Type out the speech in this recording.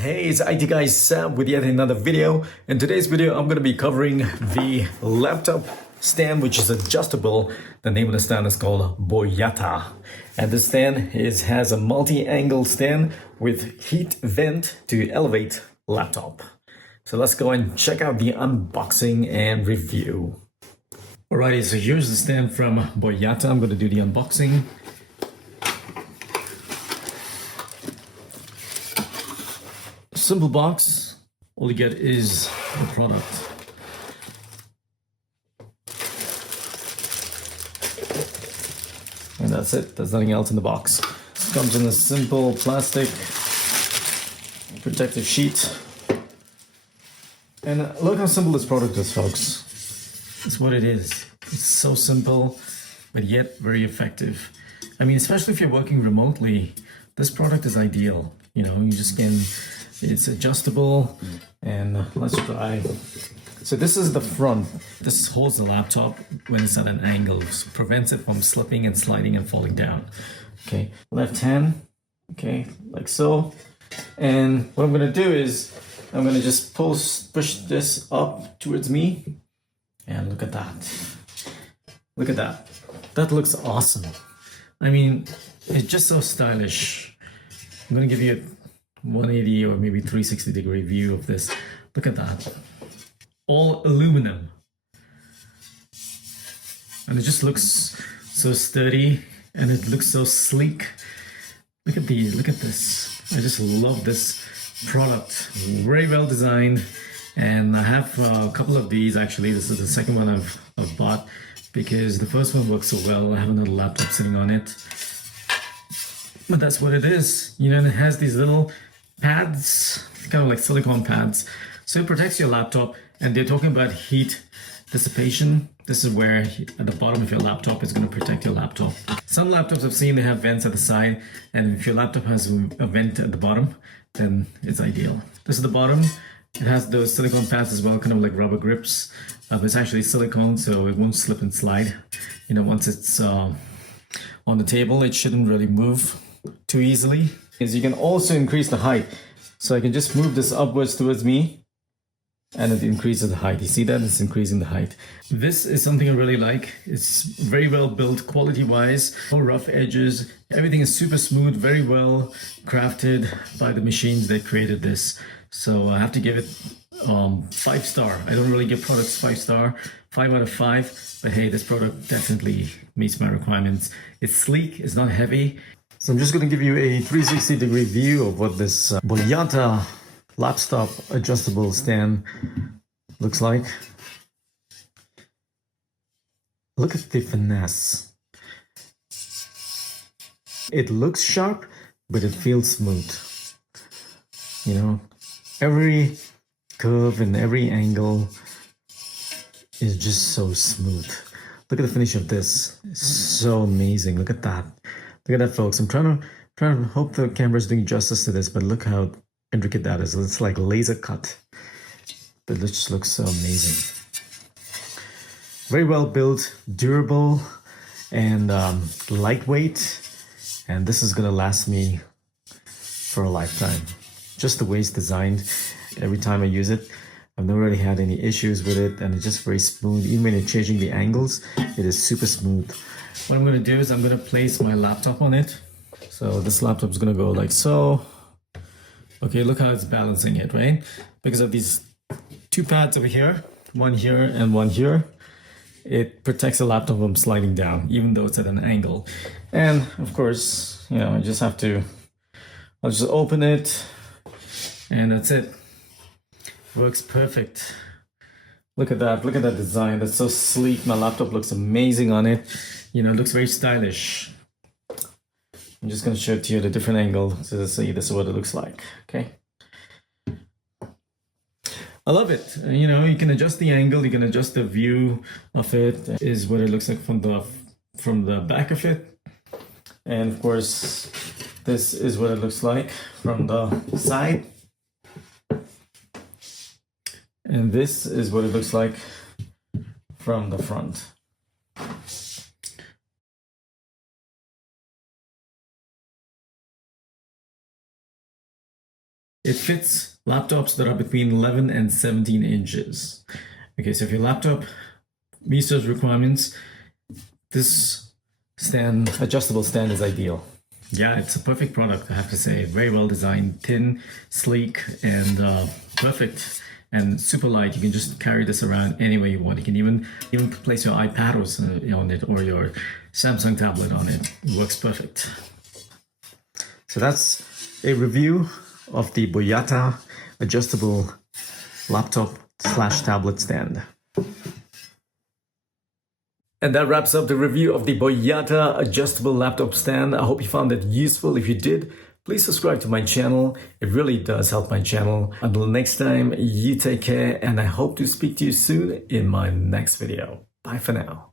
Hey, it's IT guy Sam with yet another video. In today's video, I'm going to be covering the laptop stand, which is adjustable. The name of the stand is called Boyota. And this stand has a multi-angle stand with heat vent to elevate laptop. So let's go and check out the unboxing and review. Alrighty, so here's the stand from Boyota. I'm going to do the unboxing. Simple box. All you get is the product. And that's it. There's nothing else in the box. It comes in a simple plastic protective sheet. And look how simple this product is, folks. It's what it is. It's so simple, but yet very effective. I mean, especially if you're working remotely, this product is ideal. You know, you just can, it's adjustable, and let's try. So this is the front. This holds the laptop when it's at an angle, so prevents it from slipping and sliding and falling down. Okay, left hand, okay, like so. And what I'm gonna do is, I'm gonna just push this up towards me, and look at that. Look at that. That looks awesome. I mean, it's just so stylish. I'm gonna give you a 180 or maybe 360 degree view of this. Look at that. All aluminum. And it just looks so sturdy and it looks so sleek. Look at these, look at this. I just love this product. Very well designed. And I have a couple of these actually. This is the second one I've bought because the first one works so well. I have another laptop sitting on it. But that's what it is. You know, and it has these little pads, kind of like silicone pads. So it protects your laptop, and they're talking about heat dissipation. This is where at the bottom of your laptop is going to protect your laptop. Some laptops I've seen, they have vents at the side, and if your laptop has a vent at the bottom, then it's ideal. This is the bottom. It has those silicone pads as well, kind of like rubber grips. But it's actually silicone, so it won't slip and slide. You know, once it's on the table, it shouldn't really move too easily. Is you can also increase the height. So I can just move this upwards towards me and it increases the height. You see that? It's increasing the height. This is something I really like. It's very well built quality wise, no rough edges. Everything is super smooth, very well crafted by the machines that created this. So I have to give it 5-star. I don't really give products 5-star, 5 out of 5. But hey, this product definitely meets my requirements. It's sleek, it's not heavy. So I'm just going to give you a 360 degree view of what this Boyota laptop adjustable stand looks like. Look at the finesse. It looks sharp, but it feels smooth. You know, every curve and every angle is just so smooth. Look at the finish of this. It's so amazing. Look at that. Look at that, folks. I'm trying to hope the camera's doing justice to this, but look how intricate that is. It's like laser cut. But it just looks so amazing. Very well built, durable, and lightweight. And this is gonna last me for a lifetime. Just the way it's designed. Every time I use it, I've never really had any issues with it, and it's just very smooth. Even when you're changing the angles, it is super smooth. What I'm going to do is I'm going to place my laptop on it. So this laptop is going to go like so. Okay, look how it's balancing it, right? Because of these two pads over here, one here and one here, it protects the laptop from sliding down, even though it's at an angle. And of course, you know, I just have to, I'll just open it, and that's it. Works perfect. Look at that. Look at that design. That's so sleek. My laptop looks amazing on it. You know, it looks very stylish. I'm just going to show it to you at a different angle to see this is what it looks like. Okay. I love it. You know, you can adjust the angle. You can adjust the view of it. Is what it looks like from the back of it. And of course, this is what it looks like from the side. And this is what it looks like from the front. It fits laptops that are between 11 and 17 inches. Okay, so if your laptop meets those requirements, this adjustable stand is ideal. Yeah, it's a perfect product, I have to say. Very well designed, thin, sleek, and perfect. And super light. You can just carry this around any way you want. You can even place your iPad on it or your Samsung tablet on it. It works perfect. So that's a review of the Boyota adjustable laptop/tablet stand. And that wraps up the review of the Boyota adjustable laptop stand. I hope you found it useful. If you did, please subscribe to my channel. It really does help my channel. Until next time, you take care, and I hope to speak to you soon in my next video. Bye for now.